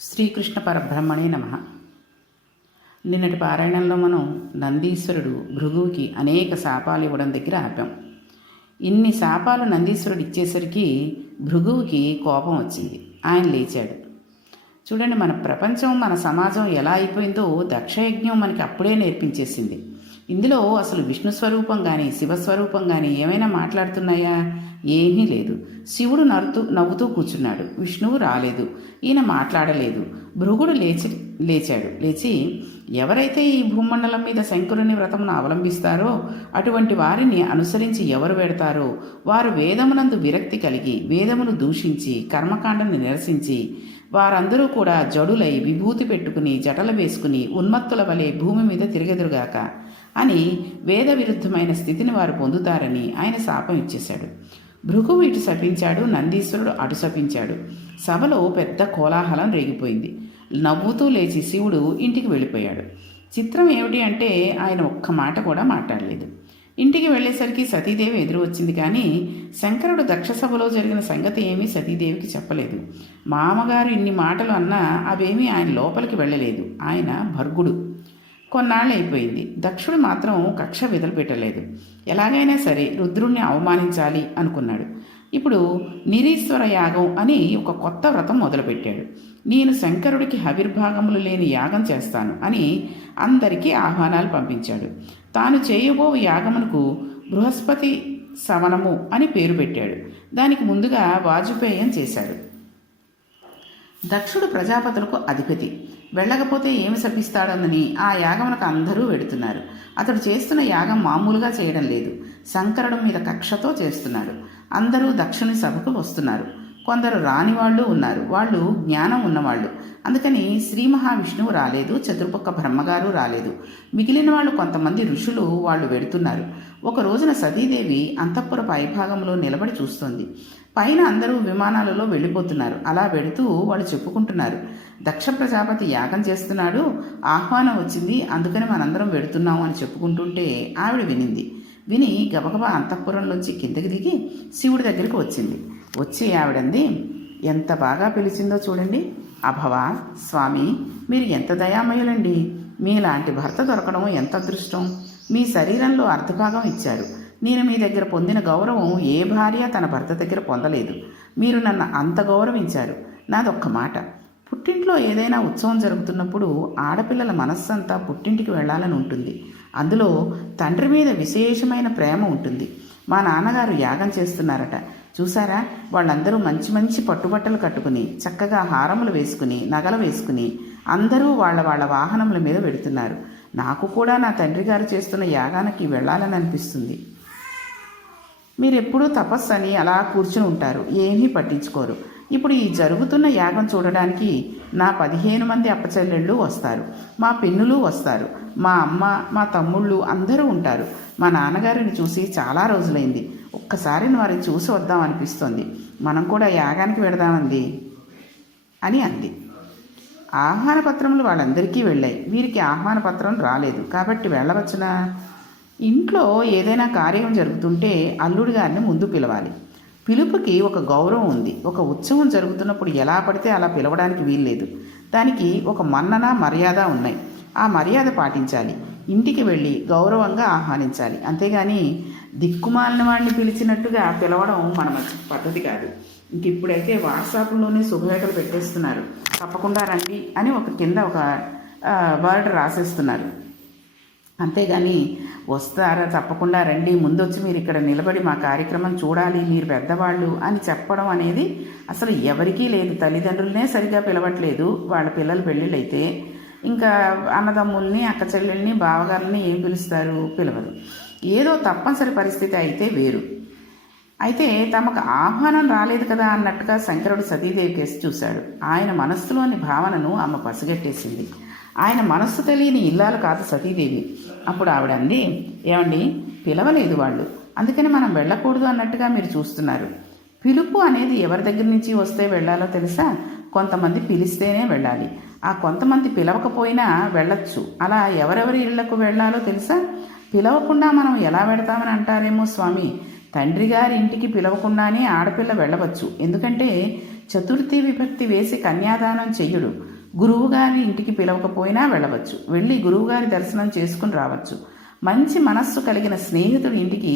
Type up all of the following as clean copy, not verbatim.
శ్రీకృష్ణ పరబ్రహ్మణే నమః. నిన్నటి పారాయణంలో మనం నందీశ్వరుడు భృగువుకి అనేక శాపాలు ఇవ్వడం దగ్గర ఆపాం. ఇన్ని శాపాలు నందీశ్వరుడు ఇచ్చేసరికి భృగువుకి కోపం వచ్చింది. ఆయన లేచాడు. చూడండి, మన ప్రపంచం, మన సమాజం ఎలా అయిపోయిందో దక్షయజ్ఞం మనకి అప్పుడే నేర్పించేసింది. ఇందులో అసలు విష్ణు స్వరూపం కానీ శివస్వరూపం కానీ ఏమైనా మాట్లాడుతున్నాయా? ఏమీ లేదు. శివుడు నవ్వుతూ కూర్చున్నాడు. విష్ణువు రాలేదు. ఈయన మాట్లాడలేదు. భృగుడు లేచి ఎవరైతే ఈ భూమండలం మీద శంకరుని వ్రతమును అవలంబిస్తారో అటువంటి వారిని అనుసరించి ఎవరు వెడతారో వారు వేదమునందు విరక్తి కలిగి వేదమును దూషించి కర్మకాండని నిరసించి వారందరూ కూడా జడులై విభూతి పెట్టుకుని జటలు వేసుకుని ఉన్మత్తుల వలె భూమి మీద తిరగెదురుగాక అని వేద విరుద్ధమైన స్థితిని వారు పొందుతారని ఆయన శాపం ఇచ్చేశాడు. భృగువు ఇటు శపించాడు, నందీశ్వరుడు అటు శపించాడు. సభలో పెద్ద కోలాహలం రేగిపోయింది. నవ్వుతూ లేచి శివుడు ఇంటికి వెళ్ళిపోయాడు. చిత్రం ఏమిటి అంటే ఆయన ఒక్క మాట కూడా మాట్లాడలేదు. ఇంటికి వెళ్ళేసరికి సతీదేవి ఎదురు వచ్చింది. కానీ శంకరుడు దక్ష సభలో జరిగిన సంగతి ఏమీ సతీదేవికి చెప్పలేదు. మామగారు ఇన్ని మాటలు అన్నా అవేమీ ఆయన లోపలికి వెళ్ళలేదు. ఆయన భర్గుడు. కొన్నాళ్ళు అయిపోయింది. దక్షుడు మాత్రం కక్ష వదిలిపెట్టలేదు. ఎలాగైనా సరే రుద్రుణ్ణి అవమానించాలి అనుకున్నాడు. ఇప్పుడు నిరీశ్వర యాగం అని ఒక కొత్త వ్రతం మొదలుపెట్టాడు. నేను శంకరుడికి హవిర్భాగములు లేని యాగం చేస్తాను అని అందరికీ ఆహ్వానాలు పంపించాడు. తాను చేయబో యాగమునకు బృహస్పతి సవనము అని పేరు పెట్టాడు. దానికి ముందుగా వాజపేయం చేశాడు. దక్షుడు ప్రజాపతులకు అధిపతి. వెళ్ళకపోతే ఏమి శపిస్తాడోనని ఆ యాగమునకు అందరూ వెడుతున్నారు. అతడు చేస్తున్న యాగం మామూలుగా చేయడం లేదు. శంకరుడు మీద కక్షతో చేస్తున్నాడు. అందరూ దక్షుని సభకు వస్తున్నారు. కొందరు రాని వాళ్ళు ఉన్నారు. వాళ్ళు జ్ఞానం ఉన్నవాళ్ళు. అందుకని శ్రీ మహావిష్ణువు రాలేదు, చతుర్ముఖ బ్రహ్మగారు రాలేదు. మిగిలిన వాళ్ళు కొంతమంది ఋషులు వాళ్ళు వెడుతున్నారు. ఒక రోజున సతీదేవి అంతఃపుర పైభాగంలో నిలబడి చూస్తోంది. పైన అందరూ విమానాలలో వెళ్ళిపోతున్నారు. అలా వెడుతూ వాళ్ళు చెప్పుకుంటున్నారు, దక్ష ప్రజాపతి యాగం చేస్తున్నాడు, ఆహ్వానం వచ్చింది, అందుకని మనందరం వెడుతున్నాము అని చెప్పుకుంటుంటే ఆవిడ విని గబగబా అంతఃపురంలోంచి కిందకి దిగి శివుడి దగ్గరికి వచ్చింది. వచ్చి ఆవిడంది, ఎంత బాగా పిలిచిందో చూడండి. అభవ స్వామి, మీరు ఎంత దయామయులండి. మీలాంటి భర్త దొరకడం ఎంత అదృష్టం. మీ శరీరంలో అర్ధభాగం ఇచ్చారు. నేను మీ దగ్గర పొందిన గౌరవం ఏ భార్య తన భర్త దగ్గర పొందలేదు. మీరు నన్ను అంత గౌరవించారు. నాదొక్క మాట, పుట్టింట్లో ఏదైనా ఉత్సవం జరుగుతున్నప్పుడు ఆడపిల్లల మనస్సంతా పుట్టింటికి వెళ్ళాలని ఉంటుంది. అందులో తండ్రి మీద విశేషమైన ప్రేమ ఉంటుంది. మా నాన్నగారు యాగం చేస్తున్నారట. చూసారా, వాళ్ళందరూ మంచి మంచి పట్టుబట్టలు కట్టుకుని చక్కగా హారములు వేసుకుని నగలు వేసుకుని అందరూ వాళ్ళ వాహనముల మీద వెడుతున్నారు. నాకు కూడా నా తండ్రి గారు చేస్తున్న యాగానికి వెళ్ళాలని అనిపిస్తుంది. మీరెప్పుడూ తపస్సు అని అలా కూర్చుని ఉంటారు, ఏమీ పట్టించుకోరు. ఇప్పుడు ఈ జరుగుతున్న యాగం చూడడానికి నా 15 మంది అప్పచెల్లెళ్ళు వస్తారు, మా పిన్నులు వస్తారు, మా అమ్మ మా తమ్ముళ్ళు అందరూ ఉంటారు. మా నాన్నగారిని చూసి చాలా రోజులైంది. ఒక్కసారి వారిని చూసి వద్దాం అనిపిస్తోంది. మనం కూడా యాగానికి వెడదామంది అని అంది. ఆహ్వాన పత్రములు వాళ్ళందరికీ వెళ్ళాయి. వీరికి ఆహ్వాన పత్రం రాలేదు. కాబట్టి వెళ్ళవచ్చునా? ఇంట్లో ఏదైనా కార్యం జరుగుతుంటే అల్లుడి గారిని ముందు పిలవాలి. పిలుపుకి ఒక గౌరవం ఉంది. ఒక ఉత్సవం జరుగుతున్నప్పుడు ఎలా పడితే అలా పిలవడానికి వీల్లేదు. దానికి ఒక మన్నన మర్యాద ఉన్నాయి. ఆ మర్యాద పాటించాలి. ఇంటికి వెళ్ళి గౌరవంగా ఆహ్వానించాలి. అంతేగాని దిక్కుమాలిన వాడిని పిలిచినట్టుగా పిలవడం మన మంచి పద్ధతి కాదు. ఇంక ఇప్పుడైతే వాట్సాప్లోనే శుభలేఖలు పెట్టేస్తున్నారు. తప్పకుండా రండి అని కింద ఒక వర్డ్ రాసేస్తున్నారు. అంతేగాని వస్తారా, తప్పకుండా రండి, ముందొచ్చి మీరు ఇక్కడ నిలబడి మా కార్యక్రమం చూడాలి, మీరు పెద్దవాళ్ళు అని చెప్పడం అనేది అసలు ఎవరికీ లేదు. తల్లిదండ్రులనే సరిగ్గా పిలవట్లేదు. వాళ్ళ పిల్లల పెళ్ళిళ్ళు అయితే ఇంకా అన్నదమ్ముల్ని అక్క చెల్లెల్ని బావగారిని ఏం పిలుస్తారు? పిలవరు. ఏదో తప్పనిసరి పరిస్థితి అయితే వేరు. అయితే తమకు ఆహ్వానం రాలేదు కదా అన్నట్టుగా శంకరుడు సతీదేవి కేసి చూశాడు. ఆయన మనస్సులోని భావనను అమ్మ పసిగట్టేసింది. ఆయన మనస్సు తెలియని ఇల్లాలు కాదు సతీదేవి. అప్పుడు ఆవిడ అంది, ఏమండి, పిలవలేదు వాళ్ళు, అందుకని మనం వెళ్ళకూడదు అన్నట్టుగా మీరు చూస్తున్నారు. పిలుపు అనేది ఎవరి దగ్గర నుంచి వస్తే వెళ్ళాలో తెలుసా? కొంతమంది పిలిస్తేనే వెళ్ళాలి. ఆ కొంతమంది పిలవకపోయినా వెళ్ళొచ్చు. అలా ఎవరెవరి ఇళ్లకు వెళ్ళాలో తెలుసా? పిలవకుండా మనం ఎలా వెడతామని అంటారేమో స్వామి. తండ్రి గారి ఇంటికి పిలవకుండానే ఆడపిల్ల వెళ్ళవచ్చు. ఎందుకంటే చతుర్థి విభక్తి వేసి కన్యాదానం చెయ్యుడు. గురువుగారి ఇంటికి పిలవకపోయినా వెళ్ళవచ్చు. వెళ్ళి గురువుగారి దర్శనం చేసుకుని రావచ్చు. మంచి మనస్సు కలిగిన స్నేహితుడి ఇంటికి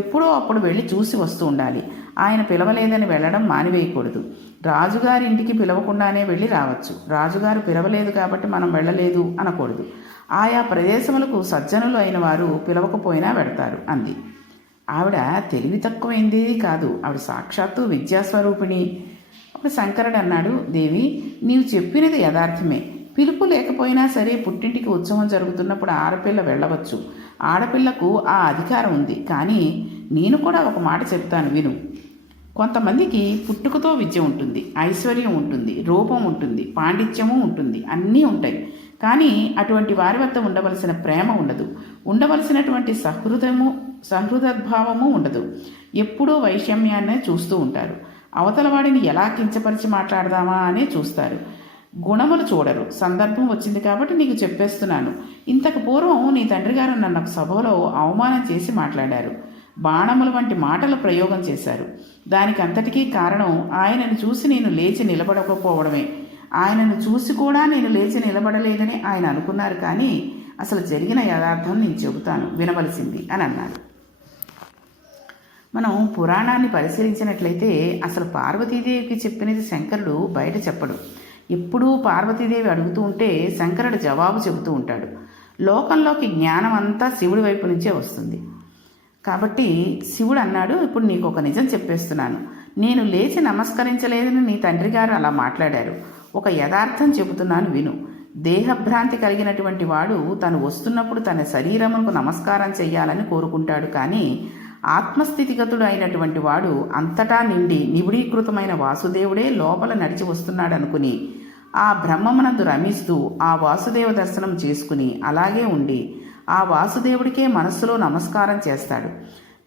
ఎప్పుడో అప్పుడు వెళ్ళి చూసి వస్తూ ఉండాలి. ఆయన పిలవలేదని వెళ్ళడం మానివేయకూడదు. రాజుగారి ఇంటికి పిలవకుండానే వెళ్ళి రావచ్చు. రాజుగారు పిలవలేదు కాబట్టి మనం వెళ్ళలేదు అనకూడదు. ఆయా ప్రదేశములకు సజ్జనులు అయిన వారు పిలవకపోయినా వెడతారు అంది. ఆవిడ తెలివి తక్కువైంది కాదు, ఆవిడ సాక్షాత్తు విద్యాస్వరూపిణి. అప్పుడు శంకరుడు అన్నాడు, దేవి, నీవు చెప్పినది యథార్థమే. పిలుపు లేకపోయినా సరే పుట్టింటికి ఉత్సవం జరుగుతున్నప్పుడు ఆడపిల్ల వెళ్ళవచ్చు. ఆడపిల్లకు ఆ అధికారం ఉంది. కానీ నేను కూడా ఒక మాట చెప్తాను విను. కొంతమందికి పుట్టుకతో విద్య ఉంటుంది, ఐశ్వర్యం ఉంటుంది, రూపం ఉంటుంది, పాండిత్యము ఉంటుంది, అన్నీ ఉంటాయి. కానీ అటువంటి వారి వద్ద ఉండవలసిన ప్రేమ ఉండదు, ఉండవలసినటువంటి సహృదద్భావము ఉండదు. ఎప్పుడూ వైషమ్యాన్నే చూస్తూ ఉంటారు. అవతల వాడిని ఎలా కించపరిచి మాట్లాడదామా అనే చూస్తారు, గుణములు చూడరు. సందర్భం వచ్చింది కాబట్టి నీకు చెప్పేస్తున్నాను. ఇంతకు పూర్వం నీ తండ్రి గారు నన్ను ఒక సభలో అవమానం చేసి మాట్లాడారు. బాణముల వంటి మాటలు ప్రయోగం చేశారు. దానికి అంతటికీ కారణం ఆయనను చూసి నేను లేచి నిలబడకపోవడమే. ఆయనను చూసి కూడా నేను లేచి నిలబడలేదని ఆయన అనుకున్నారు. కానీ అసలు జరిగిన యథార్థం నేను చెబుతాను, వినవలసింది అని అన్నారు. మనం పురాణాన్ని పరిశీలించినట్లయితే అసలు పార్వతీదేవికి చెప్పినది శంకరుడు బయట చెప్పడు. ఎప్పుడూ పార్వతీదేవి అడుగుతూ ఉంటే శంకరుడు జవాబు చెబుతూ ఉంటాడు. లోకంలోకి జ్ఞానం అంతా శివుడి వైపు నుంచే వస్తుంది. కాబట్టి శివుడు అన్నాడు, ఇప్పుడు నీకు ఒక నిజం చెప్పేస్తున్నాను. నేను లేచి నమస్కరించలేదని నీ తండ్రి గారు అలా మాట్లాడారు. ఒక యథార్థం చెబుతున్నాను విను. దేహభ్రాంతి కలిగినటువంటి వాడు తను వస్తున్నప్పుడు తన శరీరమునకు నమస్కారం చెయ్యాలని కోరుకుంటాడు. కానీ ఆత్మస్థితిగతుడు అయినటువంటి వాడు అంతటా నిండి నిబిడీకృతమైన వాసుదేవుడే లోపల నడిచి వస్తున్నాడు అనుకుని ఆ బ్రహ్మమునందు రమిస్తూ ఆ వాసుదేవ దర్శనం చేసుకుని అలాగే ఉండి ఆ వాసుదేవుడికే మనస్సులో నమస్కారం చేస్తాడు.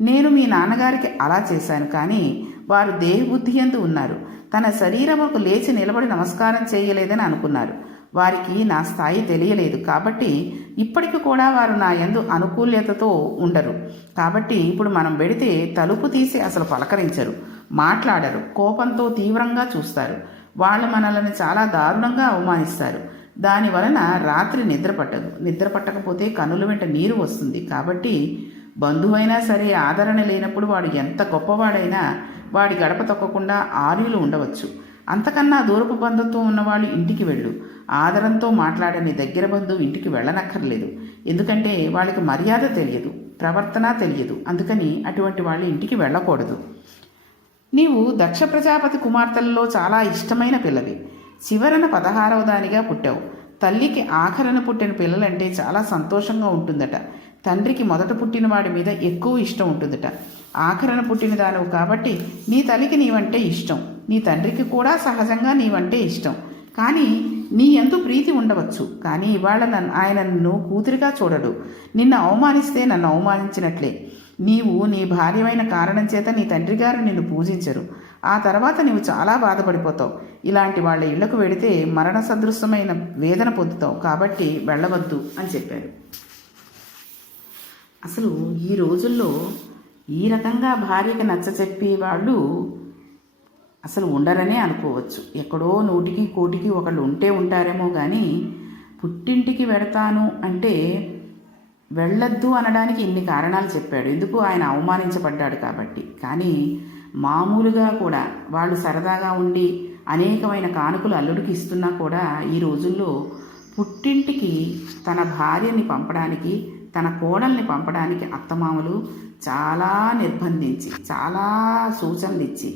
నేను మీ నాన్నగారికి అలా చేశాను. కానీ వారు దేహబుద్ధి యందు ఉన్నారు. తన శరీరముకు లేచి నిలబడి నమస్కారం చేయలేదని అనుకున్నారు. వారికి నా స్థాయి తెలియలేదు. కాబట్టి ఇప్పటికి కూడా వారు నా యందు అనుకూల్యతతో ఉండరు. కాబట్టి ఇప్పుడు మనం వెడితే తలుపు తీసి అసలు పలకరించరు, మాట్లాడరు, కోపంతో తీవ్రంగా చూస్తారు. వాళ్ళు మనల్ని చాలా దారుణంగా అవమానిస్తారు. దానివలన రాత్రి నిద్ర పట్టదు. నిద్ర పట్టకపోతే కన్నుల వెంట నీరు వస్తుంది. కాబట్టి బంధువైనా సరే ఆదరణ లేనప్పుడు వాడు ఎంత గొప్పవాడైనా వాడి గడప తొక్కకుండా ఆర్యులు ఉండవచ్చు. అంతకన్నా దూరపు బంధుత్వం ఉన్నవాళ్ళు ఇంటికి వెళ్ళు. ఆదరంతో మాట్లాడని దగ్గర బంధువు ఇంటికి వెళ్ళనక్కర్లేదు. ఎందుకంటే వాళ్ళకి మర్యాద తెలియదు, ప్రవర్తన తెలియదు. అందుకని అటువంటి వాళ్ళు ఇంటికి వెళ్ళకూడదు. నీవు దక్ష ప్రజాపతి కుమార్తెలలో చాలా ఇష్టమైన పిల్లవి. చివరన 16వ దానిగా పుట్టావు. తల్లికి ఆఖరణ పుట్టిన పిల్లలంటే చాలా సంతోషంగా ఉంటుందట. తండ్రికి మొదట పుట్టిన వాడి మీద ఎక్కువ ఇష్టం ఉంటుందట. ఆఖరణ పుట్టిన దానవు కాబట్టి నీ తల్లికి నీవంటే ఇష్టం, నీ తండ్రికి కూడా సహజంగా నీవంటే ఇష్టం. కానీ నీ యందు ప్రీతి ఉండవచ్చు. కానీ ఇవాళ ఆయన నన్ను కూతురిగా చూడడు. నిన్ను అవమానిస్తే నన్ను అవమానించినట్లే. నీవు నీ భార్యమైన కారణం చేత నీ తండ్రి గారు నిన్ను పూజించరు. ఆ తర్వాత నీవు చాలా బాధపడిపోతావు. ఇలాంటి వాళ్ళ ఇళ్లకు వెడితే మరణ సదృశమైన వేదన పొందుతావు. కాబట్టి వెళ్ళవద్దు అని చెప్పారు. అసలు ఈ రోజుల్లో ఈ రకంగా భార్యకి నచ్చచెప్పే వాళ్ళు అసలు ఉండరనే అనుకోవచ్చు. ఎక్కడో 100కి 1,00,000కి ఒకళ్ళు ఉంటే ఉంటారేమో. కానీ పుట్టింటికి వెడతాను అంటే వెళ్ళొద్దు అనడానికి ఇన్ని కారణాలు చెప్పాడు. ఎందుకు? ఆయన అవమానించబడ్డాడు కాబట్టి. కానీ మామూలుగా కూడా వాళ్ళు సరదాగా ఉండి అనేకమైన కానుకలు అల్లుడికి ఇస్తున్నా కూడా ఈ రోజుల్లో పుట్టింటికి తన భార్యని పంపడానికి, తన కోడల్ని పంపడానికి అత్తమామలు చాలా నిర్బంధించి, చాలా సూచనలు ఇచ్చి,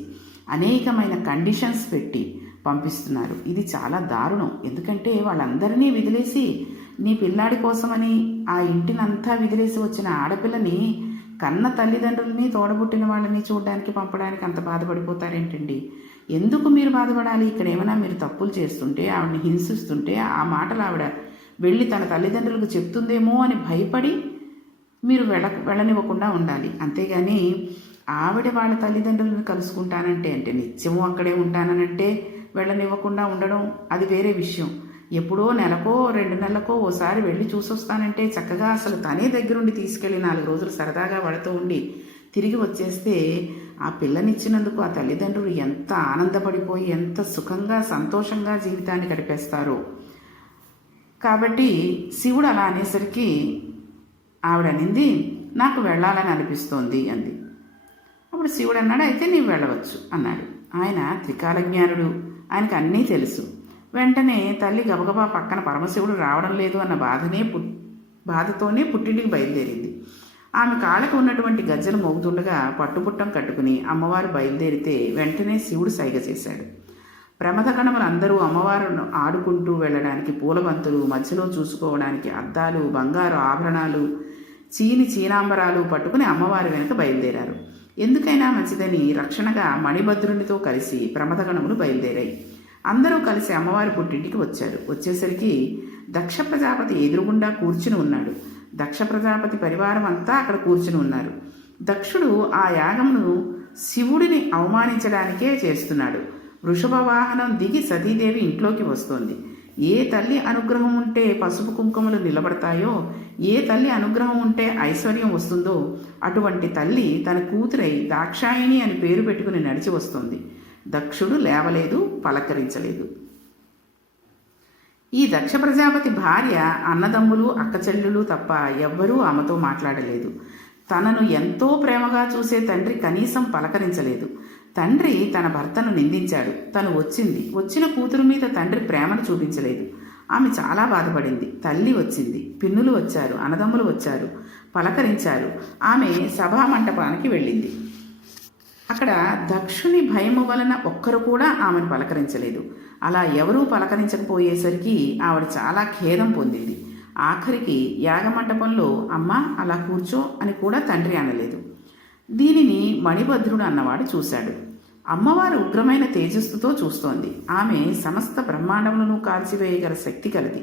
అనేకమైన కండిషన్స్ పెట్టి పంపిస్తున్నారు. ఇది చాలా దారుణం. ఎందుకంటే వాళ్ళందరినీ వదిలేసి నీ పిల్లాడి కోసమని ఆ ఇంటినంతా వదిలేసి వచ్చిన ఆడపిల్లని కన్న తల్లిదండ్రులని తోడబుట్టిన వాళ్ళని చూడడానికి పంపడానికి అంత బాధపడిపోతారేంటండి? ఎందుకు మీరు బాధపడాలి? ఇక్కడ ఏమైనా మీరు తప్పులు చేస్తుంటే, ఆవిడని హింసిస్తుంటే ఆ మాటలు ఆవిడ వెళ్ళి తన తల్లిదండ్రులకు చెప్తుందేమో అని భయపడి మీరు వెళ్ళనివ్వకుండా ఉండాలి. అంతేగాని ఆవిడ వాళ్ళ తల్లిదండ్రులను కలుసుకుంటానంటే, అంటే నిత్యము అక్కడే ఉంటానంటే వెళ్ళనివ్వకుండా ఉండడం అది వేరే విషయం. ఎప్పుడో నెలకో 2 నెలలకో ఓసారి వెళ్ళి చూసొస్తానంటే చక్కగా అసలు తనే దగ్గరుండి తీసుకెళ్ళి 4 రోజులు సరదాగా వాళ్ళతో ఉండి తిరిగి వచ్చేస్తే ఆ పిల్లనిచ్చినందుకు ఆ తల్లిదండ్రులు ఎంత ఆనందపడిపోయి ఎంత సుఖంగా సంతోషంగా జీవితాన్ని గడిపేస్తారో. కాబట్టి శివుడు అలా అనేసరికి ఆవిడ అనింది, నాకు వెళ్ళాలని అనిపిస్తోంది అంది. అప్పుడు శివుడు అన్నాడు, అయితే నీవు వెళ్ళవచ్చు అన్నాడు. ఆయన త్రికాలజ్ఞానుడు, ఆయనకు అన్నీ తెలుసు. వెంటనే తల్లి గబగబా పక్కన పరమశివుడు రావడం లేదు అన్న బాధతోనే పుట్టింటికి బయలుదేరింది. ఆమె కాళ్ళకు ఉన్నటువంటి గజ్జలు మోగుతుండగా పట్టుపుట్టం కట్టుకుని అమ్మవారు బయలుదేరితే వెంటనే శివుడు సైగ చేశాడు. ప్రమథగణములందరూ అమ్మవారును ఆడుకుంటూ వెళ్ళడానికి పూలబంతులు, మధ్యలో చూసుకోవడానికి అద్దాలు, బంగారు ఆభరణాలు, చీనాంబరాలు పట్టుకుని అమ్మవారి వెనుక బయలుదేరారు. ఎందుకైనా మంచిదని రక్షణగా మణిభద్రునితో కలిసి ప్రమథగణములు బయలుదేరాయి. అందరూ కలిసి అమ్మవారి పుట్టింటికి వచ్చారు. వచ్చేసరికి దక్ష ప్రజాపతి ఎదురుగుండా కూర్చుని ఉన్నాడు. దక్ష ప్రజాపతి పరివారం అంతా అక్కడ కూర్చుని ఉన్నారు. దక్షుడు ఆ యాగమును శివుడిని అవమానించడానికే చేస్తున్నాడు. వృషభ వాహనం దిగి సతీదేవి ఇంట్లోకి వస్తోంది. ఏ తల్లి అనుగ్రహం ఉంటే పసుపు కుంకుమలు నిలబడతాయో, ఏ తల్లి అనుగ్రహం ఉంటే ఐశ్వర్యం వస్తుందో అటువంటి తల్లి తన కూతురై దాక్షాయిణి అని పేరు పెట్టుకుని నడిచి వస్తోంది. దక్షుడు లేవలేదు, పలకరించలేదు. ఈ దక్ష ప్రజాపతి భార్య అన్నదమ్ములు, అక్కచెల్లెలు తప్ప ఎవ్వరూ ఆమెతో మాట్లాడలేదు. తనను ఎంతో ప్రేమగా చూసే తండ్రి కనీసం పలకరించలేదు. తండ్రి తన భర్తను నిందించాడు. తను వచ్చిన కూతురు మీద తండ్రి ప్రేమను చూపించలేదు. ఆమె చాలా బాధపడింది. తల్లి వచ్చింది, పిన్నులు వచ్చారు, అన్నదమ్ములు వచ్చారు, పలకరించారు. ఆమె సభామంటపానికి వెళ్ళింది. అక్కడ దక్షుని భయము వలన ఒక్కరు కూడా ఆమెను పలకరించలేదు. అలా ఎవరూ పలకరించకపోయేసరికి ఆవిడ చాలా ఖేదం పొందింది. ఆఖరికి యాగమంటపంలో అమ్మ అలా కూర్చో అని కూడా తండ్రి అనలేదు. దీనిని మణిభద్రుడు అన్నవాడు చూశాడు. అమ్మవారు ఉగ్రమైన తేజస్సుతో చూస్తోంది. ఆమె సమస్త బ్రహ్మాండములను కాల్చివేయగల శక్తి కలది.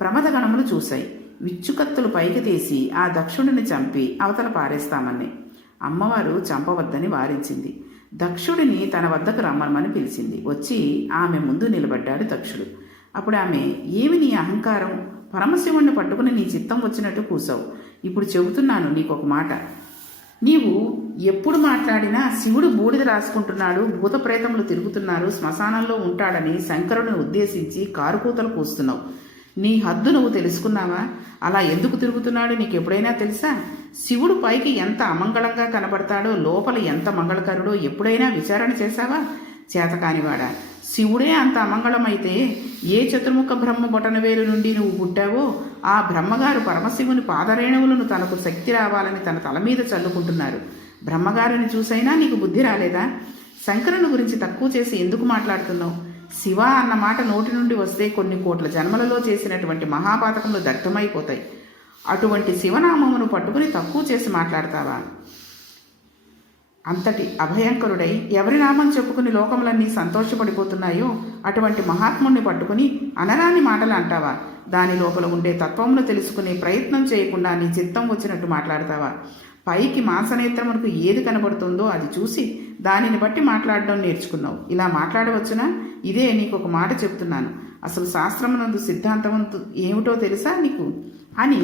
ప్రమథగణములు చూశాయి. విచ్చుకత్తులు పైకి తీసి ఆ దక్షుడిని చంపి అవతల పారేస్తామని. అమ్మవారు చంపవద్దని వారించింది. దక్షుడిని తన వద్దకు రమ్మని పిలిచింది. వచ్చి ఆమె ముందు నిలబడ్డాడు దక్షుడు. అప్పుడు ఆమె, ఏమి నీ అహంకారం? పరమశివుణ్ణి పట్టుకుని నీ చిత్తం వచ్చినట్టు కూసావు. ఇప్పుడు చెబుతున్నాను నీకొక మాట. నీవు ఎప్పుడు మాట్లాడినా శివుడు బూడిద రాసుకుంటున్నాడు, భూత ప్రేతములు తిరుగుతున్నారు, శ్మశానంలో ఉంటాడని శంకరుని ఉద్దేశించి కారుకూతలు కూస్తున్నావు. నీ హద్దు నువ్వు తెలుసుకున్నావా? అలా ఎందుకు తిరుగుతున్నాడో నీకు ఎప్పుడైనా తెలుసా? శివుడు పైకి ఎంత అమంగళంగా కనబడతాడో లోపల ఎంత మంగళకరుడో ఎప్పుడైనా విచారణ చేశావా? చేతకానివాడా, శివుడే అంత అమంగళమైతే ఏ చతుర్ముఖ బ్రహ్మ బొటనవేలు నుండి నువ్వు పుట్టావో ఆ బ్రహ్మగారు పరమశివుని పాదరేణువులను తనకు శక్తి రావాలని తన తల మీద చల్లుకుంటున్నారు. బ్రహ్మగారిని చూసైనా నీకు బుద్ధి రాలేదా? శంకరుని గురించి తక్కువ చేసి ఎందుకు మాట్లాడుతున్నావు? శివ అన్న మాట నోటి నుండి వస్తే కొన్ని కోట్ల జన్మలలో చేసినటువంటి మహాపాతకములు దగ్ధమైపోతాయి. అటువంటి శివనామమును పట్టుకుని తక్కువ చేసి మాట్లాడతావా? అంతటి అభయంకరుడై ఎవరి నామం చెప్పుకుని లోకములన్నీ సంతోషపడిపోతున్నాయో అటువంటి మహాత్ముణ్ణి పట్టుకుని అనరాని మాటలు అంటావా? దాని లోపల ఉండే తత్వమును తెలుసుకునే ప్రయత్నం చేయకుండా నీ చిత్తం వచ్చినట్టు మాట్లాడతావా? పైకి మాంసనేత్రమునకు ఏది కనబడుతుందో అది చూసి దానిని బట్టి మాట్లాడడం నేర్చుకున్నావు. ఇలా మాట్లాడవచ్చునా? ఇదే నీకు ఒక మాట చెప్తున్నాను. అసలు శాస్త్రమునందు సిద్ధాంతమంతు ఏమిటో తెలుసా నీకు అని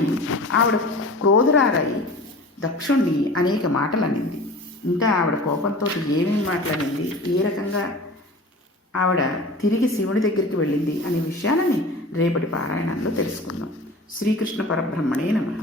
ఆవిడ క్రోధురారై దక్షుణ్ణి అనేక మాటలు అనింది. ఇంకా ఆవిడ కోపంతో ఏమేమి మాట్లాడింది, ఏ రకంగా ఆవిడ తిరిగి శివుడి దగ్గరికి వెళ్ళింది అనే విషయాలని రేపటి పారాయణంలో తెలుసుకుందాం. శ్రీకృష్ణ పరబ్రహ్మణే నమః.